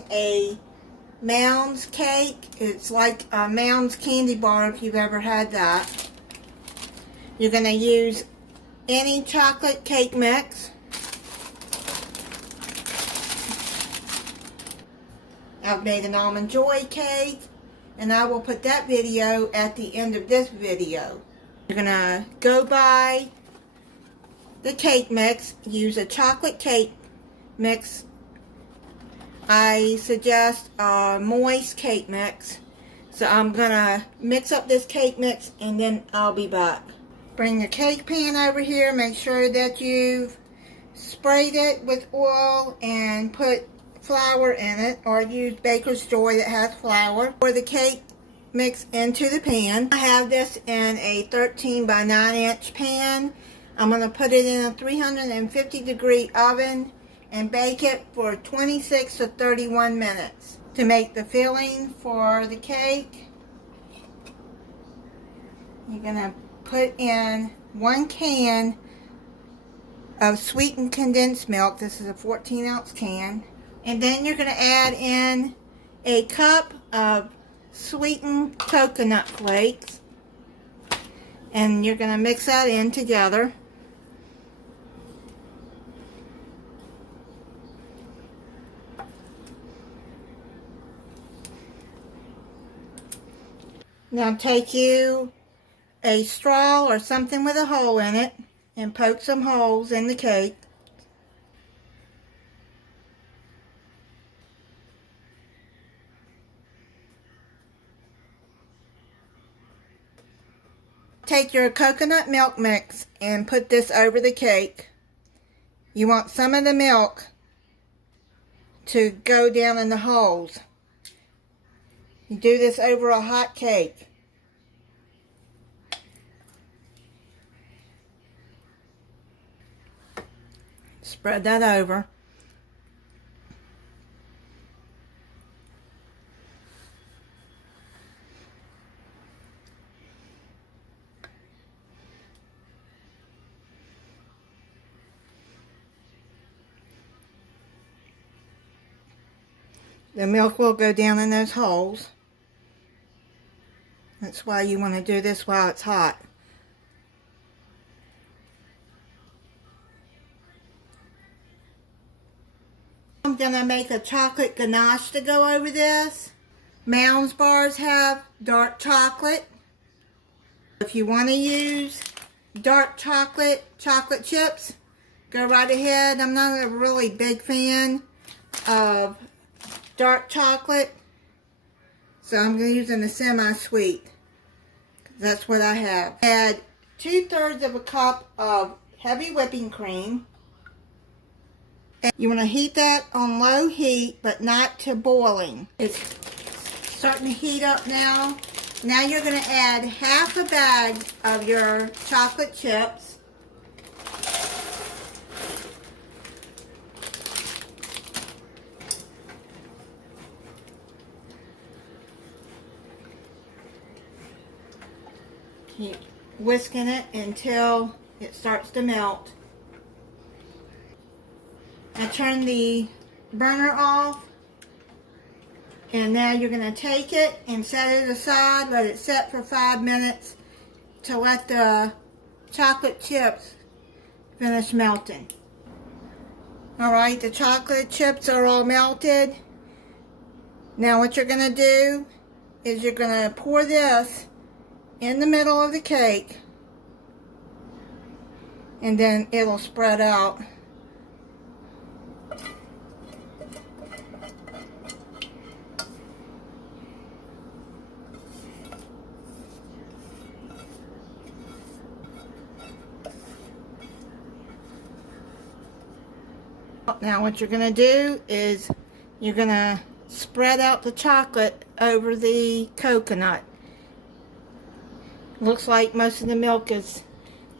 using a Mounds cake. It's like a Mounds candy bar if you've ever had that. You're going to use any chocolate cake mix. I've made an almond joy cake, and I will put that video at the end of this video. You're going to go buy the cake mix. Use a chocolate cake mix. I suggest a moist cake mix. So I'm going to mix up this cake mix and then I'll be back. Bring your cake pan over here. Make sure that you've sprayed it with oil and put flour in it, or use Baker's Joy that has flour. Pour the cake mix into the pan. I have this in a 13 by 9 inch pan. I'm going to put it in a 350 degree oven and bake it for 26 to 31 minutes. To make the filling for the cake, you're going to put in 1 can of sweetened condensed milk. This is a 14 ounce can. And then you're going to add in a cup of sweetened coconut flakes. And you're going to mix that in together. Now take you a straw or something with a hole in it and poke some holes in the cake. Take your coconut milk mix and put this over the cake. You want some of the milk to go down in the holes. You do this over a hot cake. Spread that over. The milk will go down in those holes. That's why you want to do this while it's hot. I'm going to make a chocolate ganache to go over this. Mounds bars have dark chocolate. If you want to use dark chocolate chips, go right ahead. I'm not a really big fan of dark chocolate, so I'm using the semi-sweet. That's what I have. Add 2/3 of a cup of heavy whipping cream. And you want to heat that on low heat, but not to boiling. It's starting to heat up now. Now you're going to add half a bag of your chocolate chips. Keep whisking it until it starts to melt. Now turn the burner off, and now you're going to take it and set it aside. Let it set for 5 minutes to let the chocolate chips finish melting. Alright, the chocolate chips are all melted. Now what you're going to do is you're going to pour this in the middle of the cake, and then it'll spread out. Now what you're going to do is you're going to spread out the chocolate over the coconut. Looks like most of the milk is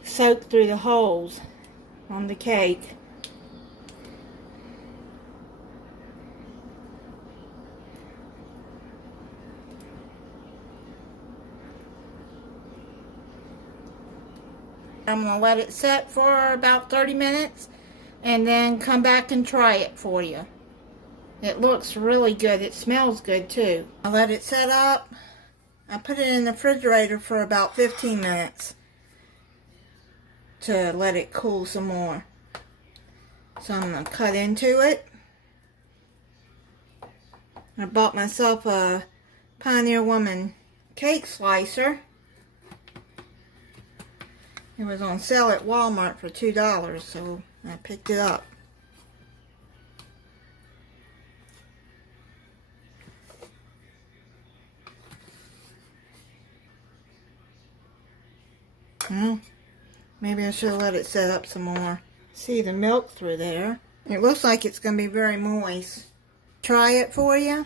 soaked through the holes on the cake. I'm going to let it set for about 30 minutes and then come back and try it for you. It looks really good. It smells good too. I let it set up. I put it in the refrigerator for about 15 minutes to let it cool some more. So I'm going to cut into it. I bought myself a Pioneer Woman cake slicer. It was on sale at Walmart for $2, so I picked it up. Well, maybe I should have let it set up some more. See the milk through there. It looks like it's going to be very moist. Try it for you.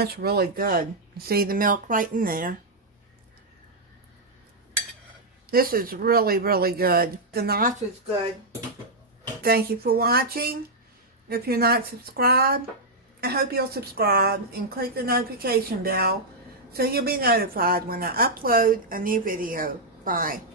That's really good. See the milk right in there. This is really, really good. The Ganache is good. Thank you for watching. If you're not subscribed, I hope you'll subscribe and click the notification bell so you'll be notified when I upload a new video. Bye.